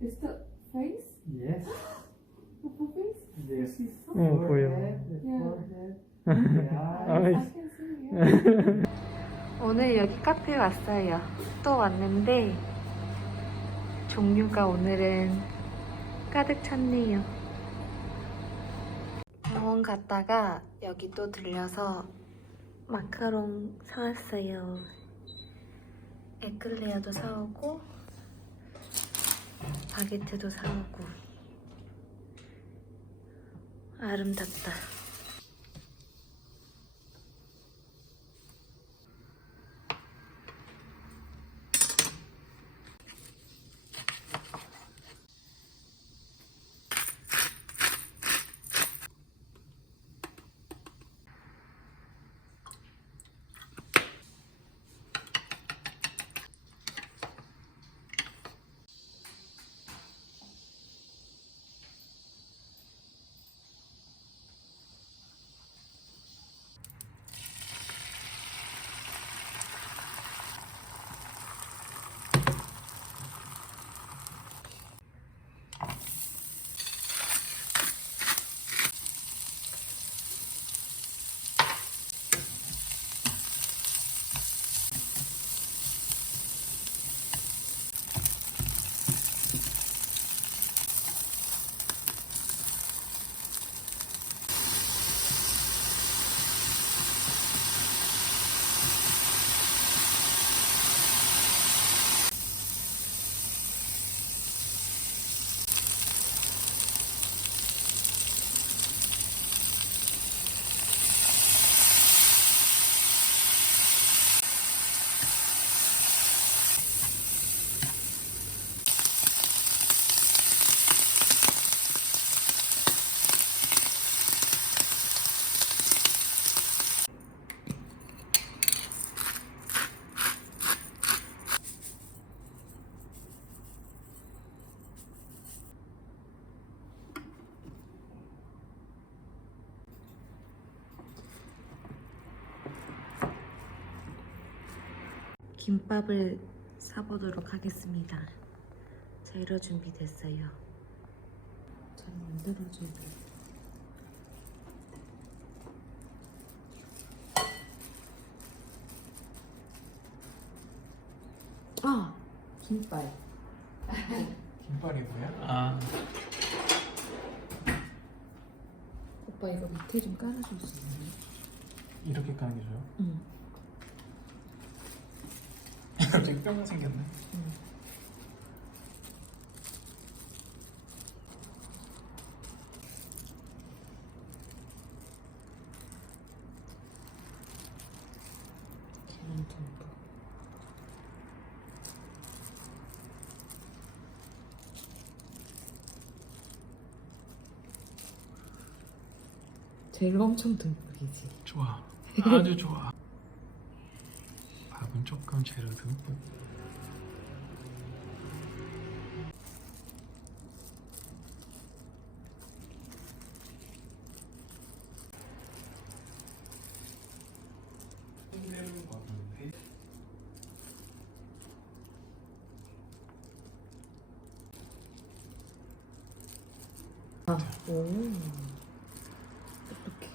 Is the face? Yes. The full face? Yes. Oh, 어, 보여. Forehead, the Yeah. forehead, the I, eyes. Can see it. 오늘 여기 카페 왔어요. 또 왔는데 종류가 오늘은 가득 찼네요. 병원 갔다가 여기 또 들려서 마카롱 사왔어요. 에클레어도 사오고 바게트도 사오고 아름답다. 김밥을 사보도록 하겠습니다. 재료 준비됐어요. 잘 만들어줘요. 아! 김밥. 김발이 뭐야? 아. 오빠 이거 밑에 좀 깔아줄 수 있나요? 이렇게 까는 게 좋아요? 응. 갑자기 뼈가 생겼네. 재료 엄청 듬뿍이지. 좋아. 아주 좋아. 조금 재료 듬뿍. 아, 오. 어떡해.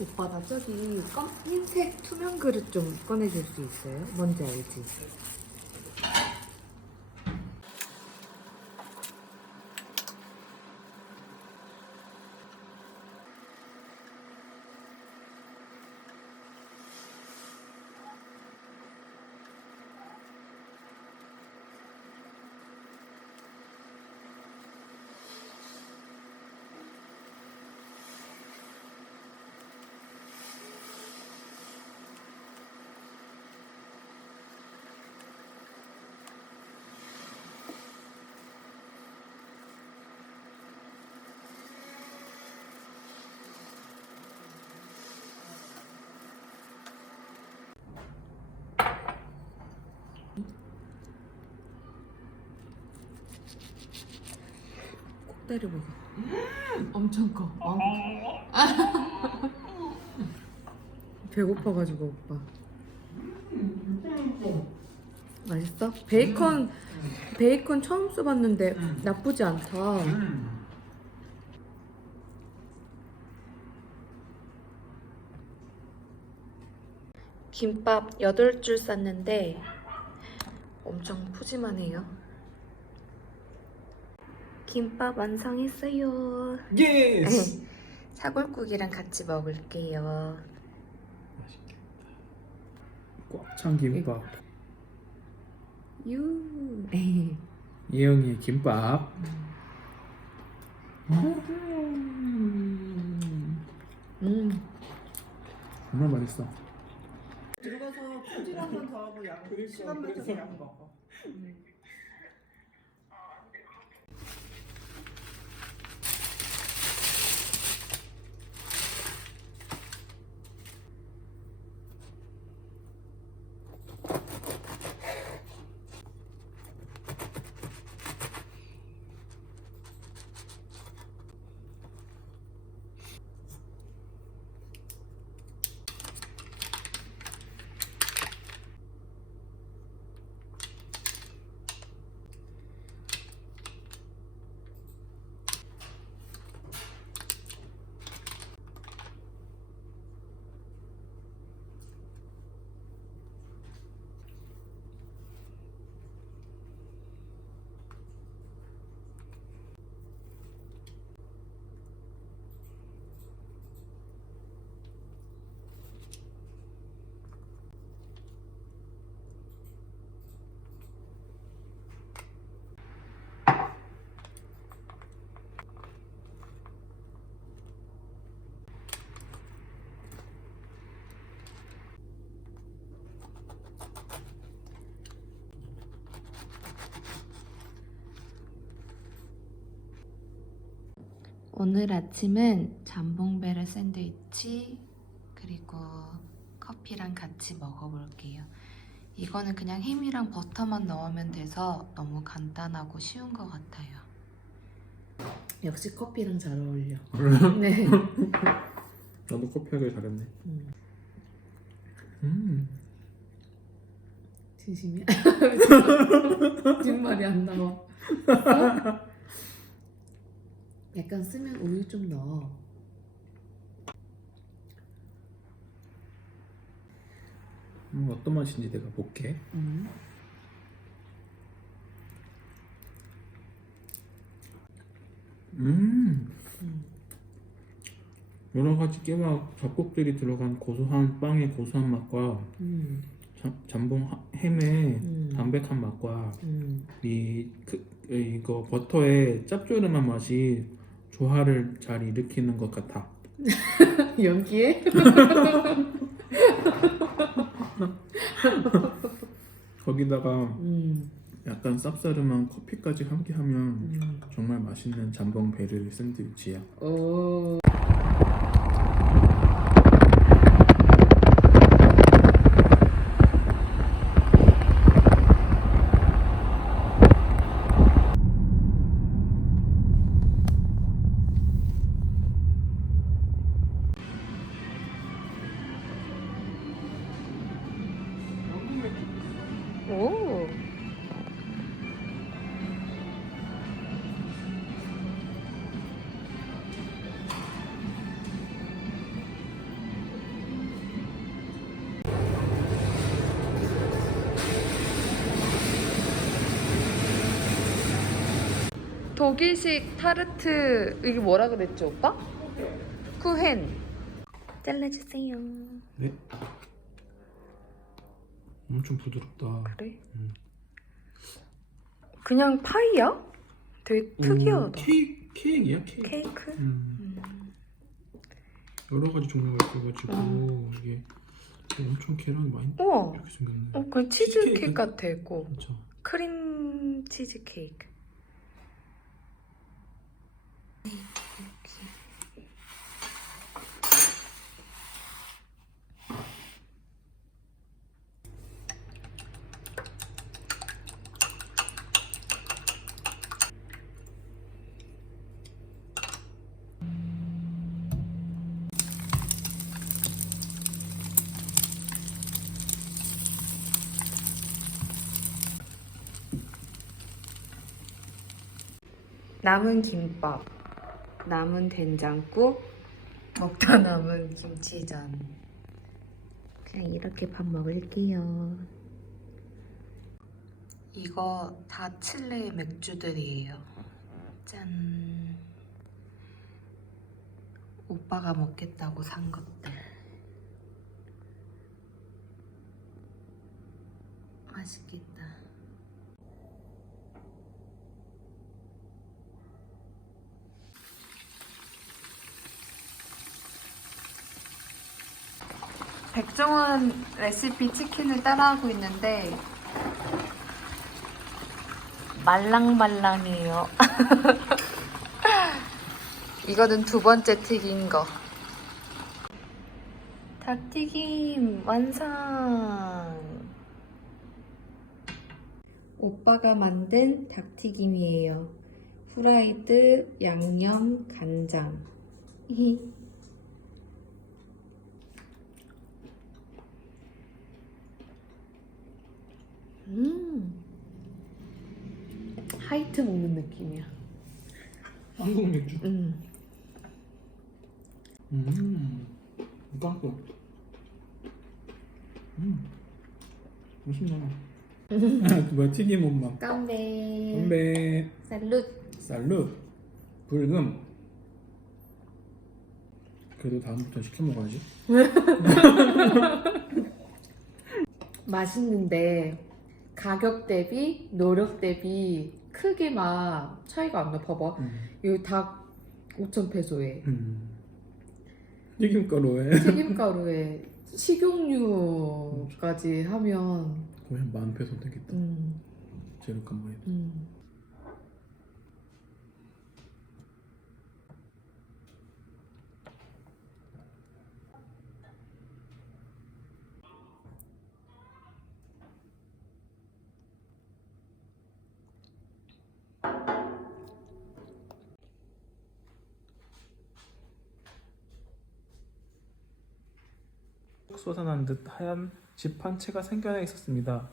오빠 나 저기 검 흰색 투명 그릇 좀 꺼내줄 수 있어요? 뭔지 알지? 때려 먹어. 엄청 커. 어. 배고파가지고 오빠. 맛있어? 베이컨 베이컨 처음 써봤는데 음. 나쁘지 않다. 음. 김밥 8줄 쌌는데 엄청 푸짐하네요. 김밥 완성했어요. 예스. 사골국이랑 같이 먹을게요. 맛있겠다. 꽉찬 김밥. 유. 예영이의 김밥. 음. 정말 맛있어. 들어가서 품질 한번 더 하고 양 시간 맞춰서 양 먹어. 오늘 아침은 잠봉베르 샌드위치 그리고 커피랑 같이 먹어볼게요. 이거는 그냥 햄이랑 버터만 넣으면 돼서 너무 간단하고 쉬운 것 같아요. 역시 커피랑 잘 어울려. 네. 나도 커피 하길 잘했네. 음. 음. 진심이야? 정말이 안 나와. 약간 쓰면 우유 좀 넣어. 음, 어떤 맛인지 내가 볼게. 음. 음. 음. 여러 가지 깨와 잡곡들이 들어간 고소한 빵의 고소한 맛과 음. 잠, 잠봉 하- 햄의 음. 담백한 맛과 음. 이 그, 이거 버터의 짭조름한 맛이 조화를 잘 일으키는 것 같아. 연기해? 거기다가 음. 약간 쌉싸름한 커피까지 함께 하면 음. 정말 맛있는 잠봉 베르 샌드위치야. 오. 오. 독일식 타르트 이게 뭐라 그랬죠 오빠? 쿠헨 잘라주세요 네. 엄청 부드럽다. 그래? 음. 그냥 파이야? 되게 특이하다 음, 케이크 케이크야 케이크. 케이크? 음, 음. 여러 가지 종류가 있어가지고 이게 엄청 계란이 많이 우와 이렇게 생겼네. 어, 그 치즈 케이크 치즈케이크? 같아 있고 그렇죠. 크림 치즈 케이크 남은 김밥, 남은 된장국, 먹다 남은 김치전. 그냥 이렇게 밥 먹을게요. 이거 다 칠레의 맥주들이에요. 짠. 오빠가 먹겠다고 산 것들. 맛있겠다. 백종원 레시피 치킨을 따라하고 있는데 말랑말랑해요. 이거는 두 번째 튀긴 거. 닭튀김 완성. 오빠가 만든 닭튀김이에요. 후라이드, 양념, 간장. 음. 하이트 먹는 느낌이야. 한국 맥주. 음. 음. 깜짝. 음. 맛있네. 뭐야 튀김 엄마. 깜배. 건배. 살룻. 쌀루. 불금. 그래도 다음부터 시켜 먹어야지. 맛있는데 가격 대비 노력 대비 크게 막 차이가 안 나. 봐봐. 음. 여기 닭 5천 페소에 음. 튀김가루에 튀김가루에 식용유까지 하면 거의 한만 페소 되겠다. 음, 재료값만 해도. 음. 솟아난 듯 하얀 집 한 채가 생겨나 있었습니다.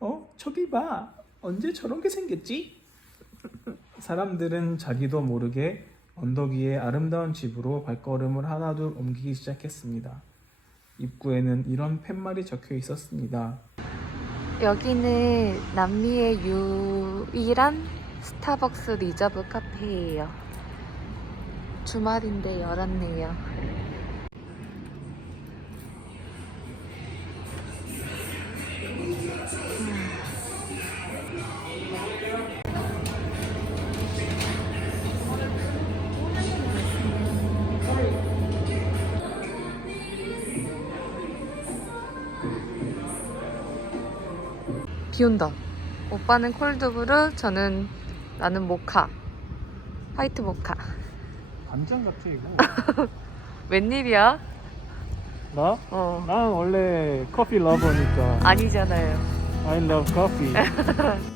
어? 저기 봐. 언제 저런 게 생겼지? 사람들은 자기도 모르게 언덕 위의 아름다운 집으로 발걸음을 하나둘 옮기기 시작했습니다. 입구에는 이런 팻말이 적혀 있었습니다. 여기는 남미의 유일한 스타벅스 리저브 카페예요. 주말인데 열었네요. 비 온다. 오빠는 콜드브루, 저는 나는 모카. 화이트 모카. 간장 같아 이거. 웬일이야? 나? 어. 나는 원래 커피 러버니까. 아니잖아요. I love coffee.